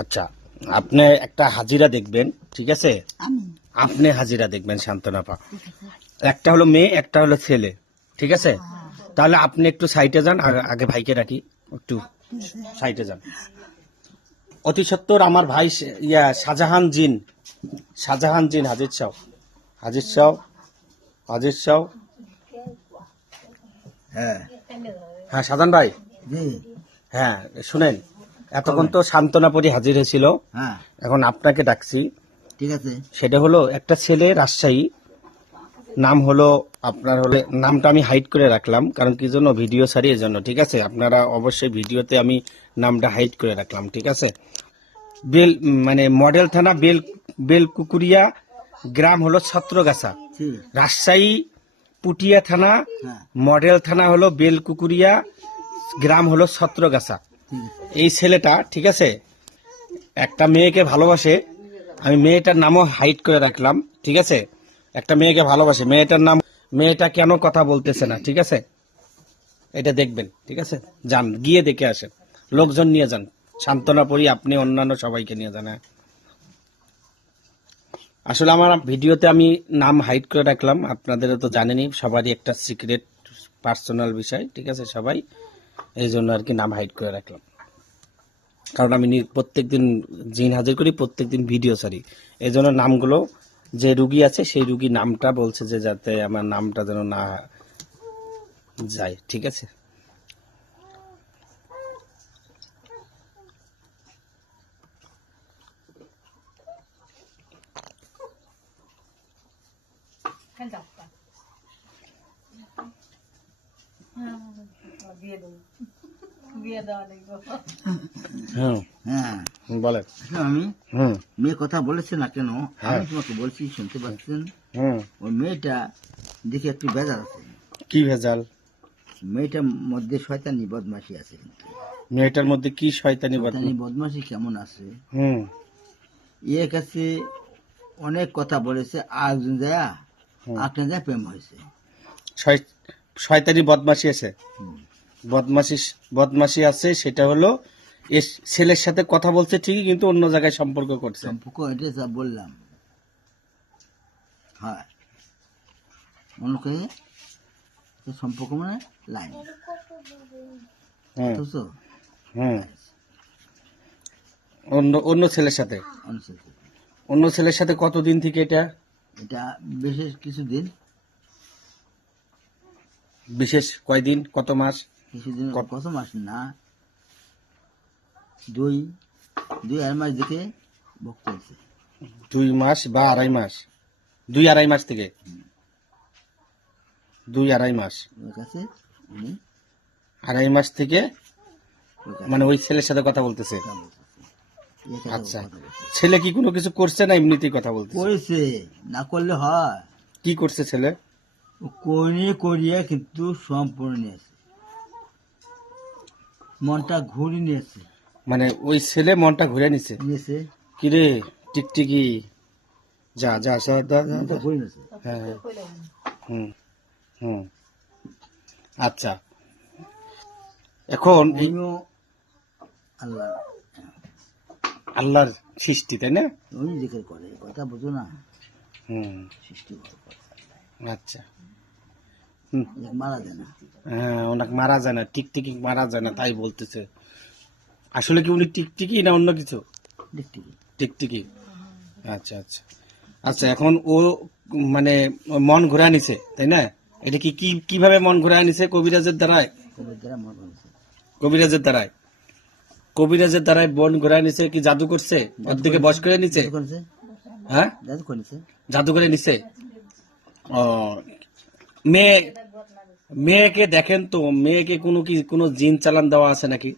আচ্ছা, আপনি একটা হাজিরা দেখবেন, ঠিক আছে? আপনি হাজিরা দেখবেন শান্তনাপা। একটা হলো মেয়ে, একটা হলো ছেলে, ঠিক আছে? তাহলে আপনি একটু সাইডে যান, আর আগে ভাইকে রাখি, একটু সাইডে যান। অতি সত্বর আমার ভাই শাহজাহান জিন, শাহজাহান জিন, হাজির সাহ, হাজির সাহ, হাজির সাহ। হ্যাঁ হ্যাঁ শাহজাহান ভাই, জি হ্যাঁ শুনেন, এতক্ষণ তো শান্তনাপুরি হাজির হয়েছিল, হ্যাঁ এখন আপনাকে ডাকছি। ঠিক আছে সেটা হলো একটা ছেলে রাজশাহী, নাম হলো আপনার, হলে নামটা আমি হাইড করে রাখলাম, কারণ কি জন্য ভিডিও ছাড়ি এই জন্য, ঠিক আছে? আপনারা অবশ্যই ভিডিওতে আমি নামটা হাইড করে রাখলাম, ঠিক আছে? বেল মানে মডেল থানা বেলকুকুরিয়া, গ্রাম হলো ছত্রগাছা, ঠিক রাজশাহী পুটিয়া থানা, হ্যাঁ মডেল থানা হলো বেলকুকুরিয়া, গ্রাম হলো ছত্রগাছা। ঠিক আছে এই ছেলেটা, ঠিক আছে, একটা মেয়েকে ভালোবাসে, আমি মেয়েটার নামও হাইড করে রাখলাম, ঠিক আছে? একটা মেয়েকে ভালোবাসে, মেয়েটার নাম, মেয়েটা কেন কথা বলতেছে না, ঠিক আছে? এটা দেখবেন, ঠিক আছে? যান, গিয়ে দেখে আসেন, লোকজন নিয়ে যান, সান্ত্বনাপুরি আপনি অন্যান্য সবাইকে নিয়ে যান। হ্যাঁ। আসলে আমার ভিডিওতে আমি নাম হাইড করে রাখলাম, আপনাদেরও তো জানেনই, সবারই একটা সিক্রেট পার্সোনাল বিষয়, ঠিক আছে সবাই, এই জন্য আর কি নাম হাইড করে রাখলাম। কারণ আমি প্রত্যেকদিন জিন হাজির করি, প্রত্যেকদিন ভিডিও ছাড়ি, এই জন্য নামগুলো, যে রুগী আছে সেই রুগী নামটা বলছে যে যাতে আমার নামটা যেন না যায়, ঠিক আছে? হুম, হ্যাঁ বলেন। আসলে আমি হুম, মেয়ে কথা বলেছে না কেন হ্যাঁ। আমি তোমাকে বলছি শুনতে পাচ্ছেন হুম। ওই মেয়েটা দেখে একটু বেজার আছে কি ভেজাল? মেয়েটার মধ্যে শয়তানি বদমাশি আছে কিন্তু মেয়েটার মধ্যে কি শয়তানি শয়তানি বদমাশ? বদমাশি কেমন আছে হুম, এর কাছে অনেক কথা বলেছে আরেকজন যায় হুম। আপনার যায় প্রেম হয়েছে শয়তানি বদমাশি আছে, হুম। বদমাশি, বদমাশি আছে, সেটা হলো এ ছেলের সাথে কথা বলছে ঠিকই, কিন্তু অন্য জায়গায় সম্পর্ক করছে। সম্পর্ক এটা যা বললাম হ্যাঁ মনে করে সম্পর্ক মানে লাইন হুম, বুঝছো হুম। অন্য অন্য ছেলের সাথে, অনুষ্ঠিত অন্য ছেলের সাথে কতদিন থেকে এটা? এটা বিশেষ কিছুদিন বিশেষ কয়দিন, কত মাস? কিছুদিন কত মাস না দুই দুই আড়াই মাস দেখে ভক্ত হয়েছে 2 মাস বা 2.5 মাস? 2-2.5 মাস থেকে, 2-2.5 মাস, ওর কাছে উনি 2.5 মাস থেকে, ওর কাছে মানে ওই ছেলের সাথে কথা বলতেছে। কথা বলতেছে। এর কাছে আচ্ছা, কথা বলছে। ছেলে কি কোনো কিছু করছে না এমনিতেই কথা বলতেছে? করেছে না করলে হয় কি করছে ছেলে? ও করিয়া কিন্তু সম্পূর্ণ নিয়েছে মনটা ঘুরে নিয়েছে মানে ওই ছেলে মনটা ঘুরে নিছে? নিয়েছে কিরে টিকটিকি, যা যা যা, যা, যা, মনটা যা। ঘুরে নিয়েছে হ্যাঁ, হ্যাঁ। হুম, হুম। আচ্ছা, এখন এই উনিও আল্লাহ আল্লাহর সৃষ্টি, তাই না? উনি জিজ্ঞেস করে কথা বুঝো না হুম, সৃষ্টি করে কথা। আচ্ছা। হুম, এ মারা যায় না হ্যাঁ, ওনাকে মারা যায় না, টিকটিকি মারা যায় না, তাই বলতেছে। আসলে কি উনি টিকটিকি না অন্য কিছু? দেখতে টিকটিকি। আচ্ছা, আচ্ছা। আচ্ছা, এখন ও মানে মন ঘুরা নিছে, তাই না? এটা কি কিভাবে মন ঘুরা নিছে? কবিরাজের দ্বারায়? কবে দ্বারা মন করেছে কবিরাজের দ্বারায়, কবিরাজের দ্বারায় মন ঘুরা নিছে, কি জাদু করছে? অর্ধেকে বশ করে নিছে? জাদু করেছে হ্যাঁ, জাদু করেছে জাদু করে নিছে। ও, মেয়ে, মেয়েকে দেখেন তো, মেয়েকে কোনো জিন চালান দেওয়া আছে নাকি?